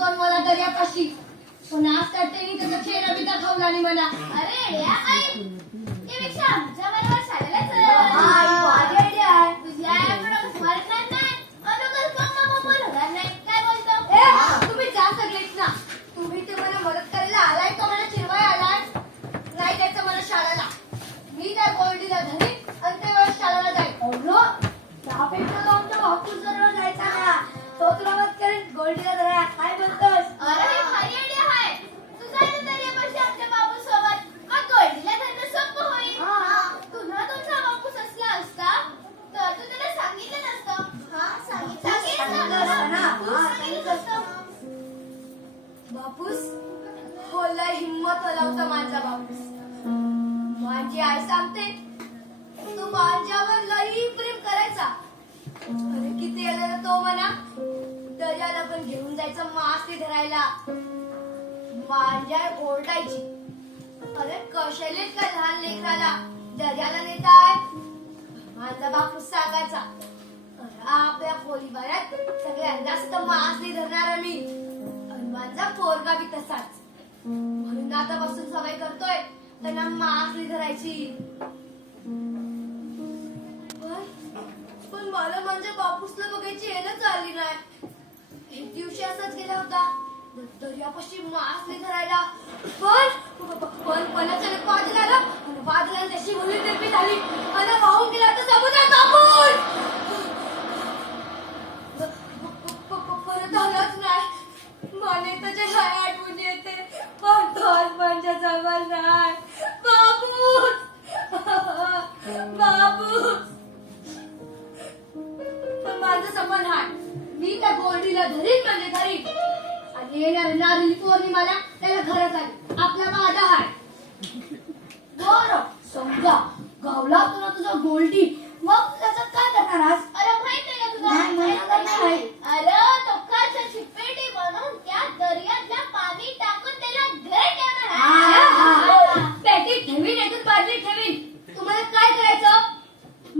जाऊन मला दर्यापाशी पण आज त्यांनी त्याचा चेहरा बी दाखवला नाही मला. अरे या आई त्यापेक्षा आमच्या बरोबर शाळेला चल. तुझ्या आईकडून स्मरणार नाही अनुगल मम्मा होणार नाही. काय बोलतो? तुम्ही जा सगळेच ना. तुम्ही ते मला मदत करायला आलाय का मला चिरवाय आलाय? नाही द्यायचं मला शाळेला. मी त्या गोल्डीला धरी आणि तेव्हा शाळेला जाईल. त्यापेक्षा तो आमच्या बापूस बरोबर जायचा ना. तो तुला मदत करेल गोल्डीला धरा. काय बोलतोस? अरे हे भारी आयडिया आहे. तू जायचं दर्यापाशी आमच्या बाबू सोबत. मग गोल्डीला धरणं सोपं होईल. तुला तुझा बापूस असला असता तर तू त्याला सांगितलं नसतं. सांगितलं नसतं. बापूस होला हिम्मत हलवता माझा बापूस. माझी आई सांगते तू माझ्यावर लई प्रेम करायचा. अरे किती येणार तो म्हणा दर्याला पण घेऊन जायचं मासे धरायला. माझ्या ओरडायची अरे कशालेच काय लहान लेकराला दर्याला नेताय. माझा बापूस सांगायचा अरे आपल्या खोलीभरात सगळ्यात जास्त मासे धरणार मी. आणि माझा पोरगा बी तसाच. म्हणून आतापासून सवय करतोय त्यांना मासली धरायची. पण मला माझ्या बापूसला बघायची येणच आली नाही. एक दिवशी असाच गेला होता दर्यापाशी मासली धरायला. पण अचानक वादळ आलं आणि वादळाने त्याची मुली निर्मित झाली आणि वाहून गेला तर समुद्रात बापूस. परत आलाच नाही. मला त्याच्या छाया आठवून येते पण तोच माझ्या जवळ नाही. बापूस बापूस पण माझं समान हाय. मी त्या गोल्डीला धरीन म्हणजे धरीन आणि येणार नारळी पौर्णिमाला त्याला घरात आली आपला वादा हाय. बरं समजा गावला तुला तुझा गोल्डी मग त्याचं काय करणार आज? अरे माहित आहे का तुला? नाही. अरे टोकाच्या चिपेटी बनवून त्या दर्यातल्या पाणी टाकून त्याला घर ठेवणार आहे. पेटीत ठेवीन यातून बाजरी ठेवीन. तुम्हाला काय करायचं?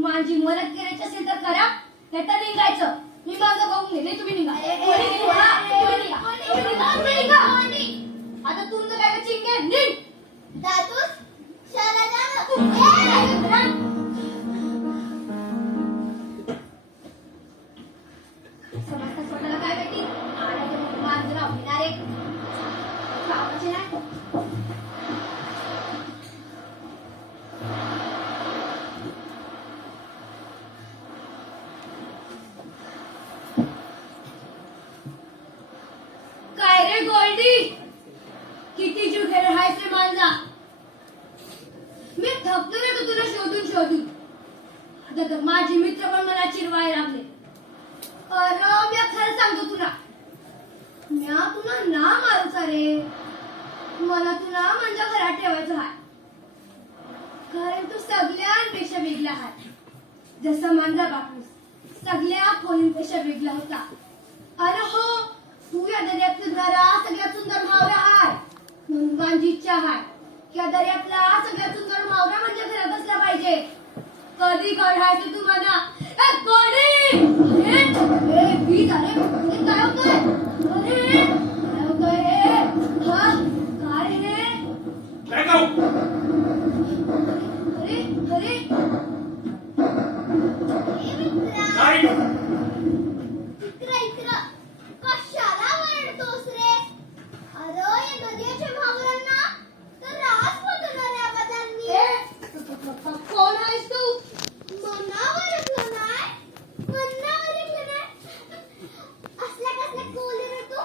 माझी मदत करायची असेल तर करा नाही तर निघायचं. मी माझं बघून घेणे तुम्ही निघा. आता तुमचं काय चिंगे निघ. दादूस शाळा जा ना. समजता स्वतःला काय बेटी आणायचे माझं नाव घेणारे कामाचे नाही. काय रे गोल्डी किती जीव घेणार हायस रे माझा. मी थकतो रे का तुला शोधून. आता तर माझे मित्र पण मला चिरवायला लागले. अरे मी खरं सांगतो तुला म्या तुला ना मारूचा रे. मला तुला माझ्या घरात ठेवायचं आहे कारण तू सगळ्यांपेक्षा वेगळा आहे. जसं माझा बापूस सगळ्या खोलींपेक्षा वेगळा होता. अरे हो तू या दर्यात फिरणारा सगळ्यात सुंदर मावरा आहे. म्हणून माझी इच्छा आहे की या दर्यातला सगळ्यात सुंदर मावरा माझ्या घरात असला पाहिजे. कधी काढायचं तू म्हणा बीज आले काय होतंय? अरे काय होतंय हे? हा काय हे? अरे इकडं कशाला वरडतोस रे? अरे या नदीच्या भावरांना तर रास पकडणार आहे आवाजांनी. कोण आहेस तू? मनावर ऐकलं नाही. असल्या कसल्या कोली रे तू?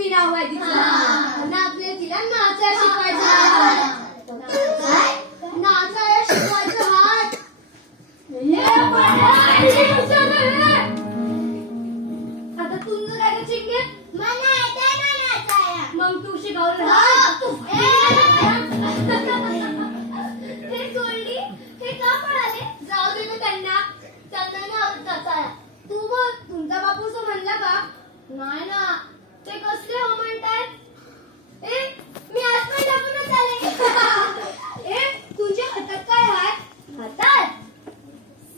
तेजस्वी नाव आहे तिचं. आणि आपल्याला तिला नाचायला शिकवायचं आहे. नाचायला शिकवायचं हात. आता तू काय शिकले? मला येते ना नाचायला. मग तू शिकवलं हे गोल्डी हे का पळाले? जाऊ दे ना त्यांना. त्यांना ना नाचायला. तू बघ तुमचा बापू असं म्हणला का? नाही ना, ते कसले हो म्हणतायत? ए मी आसमान टाकूनच आले. ए तुझ्या हातात काय आहे? हातात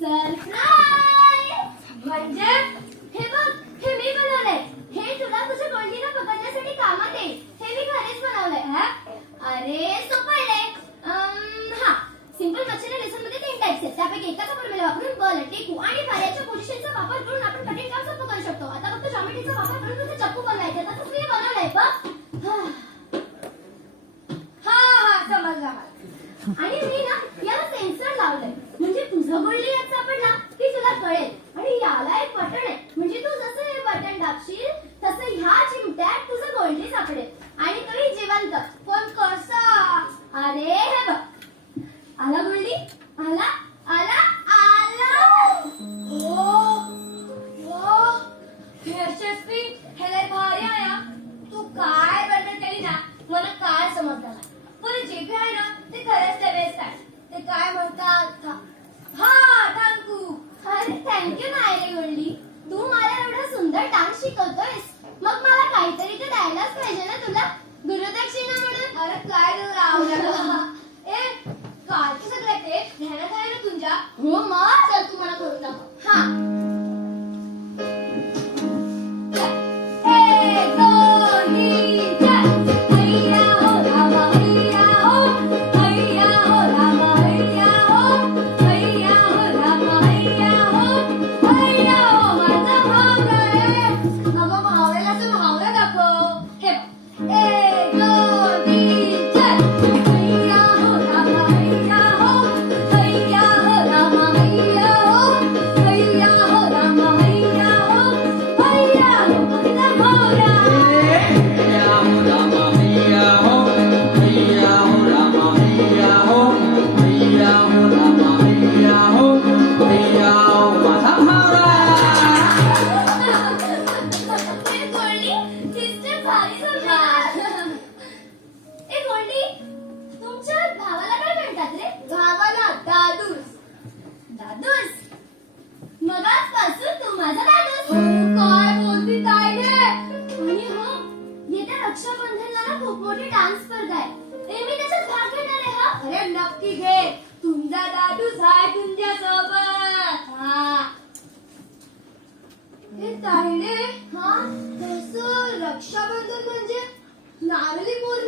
सरप्राईज. म्हणजे हे बघ हे मी बनवलंय. हे तुला तुझ्या गोल्डीला पकडण्यासाठी कामात येईल. हे मी घरीच बनवलंय. हा? अरे सोपं आहे. हा सिंपल मच्छीच्या लेसन मध्ये 3 टाइप्स आहेत. त्यापैकी एकाचा फॉर्म्युला वापरून बल, टेकू आणि पाऱ्याच्या पोझिशनचा वापर करून आपण कठीण काम सोपं करू शकतो. आता फक्त जॉमेट्रीचा वापर करून तुझे चप्पू बनवायचे. तसंच मी बनवलंय बघ. हा हा समजला मला. आणि मी ना याला सेन्सर लावलंय. म्हणजे तुझं गोल्डी यात सापडला की तुला कळेल. आणि याला एक बटन आहे. म्हणजे तू जसं हे बटन दाबशील तसं ह्या चिमट्यात तुझं गोल्डी सापडेल. आणि तोही जिवंत. पण कसा? अरे हे बघ. आला गोल्डी? आला आला आला. ओ वा यशस्वी हे लय भारी आहे हा. तू काय बटन केली ना मला काय समजलं नाही. पण जे काही आहे ना ते खरंच ते बेस्ट आहे. ते काय म्हणतात हा टांकू. अरे थँक्यू नाही रे गोल्डी. तू मला एवढा सुंदर डान्स शिकवतोयस. मग मला काहीतरी तर द्यायलाच पाहिजे ना तुला गुरुदक्षिणा म्हणून. अरे काय तुला आवडलं? ए कालचे सगळे ते ध्यानात आहे ना तुझ्या? हो मग चल तू मला करून दाखव. हा 1 2 3 4 हैया हो रामा हैया हो. हैया हो रामा हैया हो. हैया हो रामा हैया हो. हैया हो माझा भावरा रे. अगं भावऱ्याला तू भावरा दाखव. हे बघ 1 2 3 4 हैया हो रामा हैया हो. हैया हो रामा हैया हो. हैया हो रामा हैया हो. हैया हो माझा भावरा. हे गोल्डी सिस्टर भारी जमली. ए गोल्डी तुमच्या भावाला काय म्हणतात रे? भावाला दादूस. दादूस. मगाचपासून तू माझा दादूस. काय बोलती काय रे? आणि हो येत्या रक्षाबंधनला ना खूप मोठी डान्स स्पर्धा आहे. मी त्याच्यात भाग घेणार आहे हा. अरे नक्की घे. तुमचा दादूस आहे तुमच्या सोबत. हा हे ताईने हा तसं रक्षाबंधन म्हणजे नारळी पौर्णिमा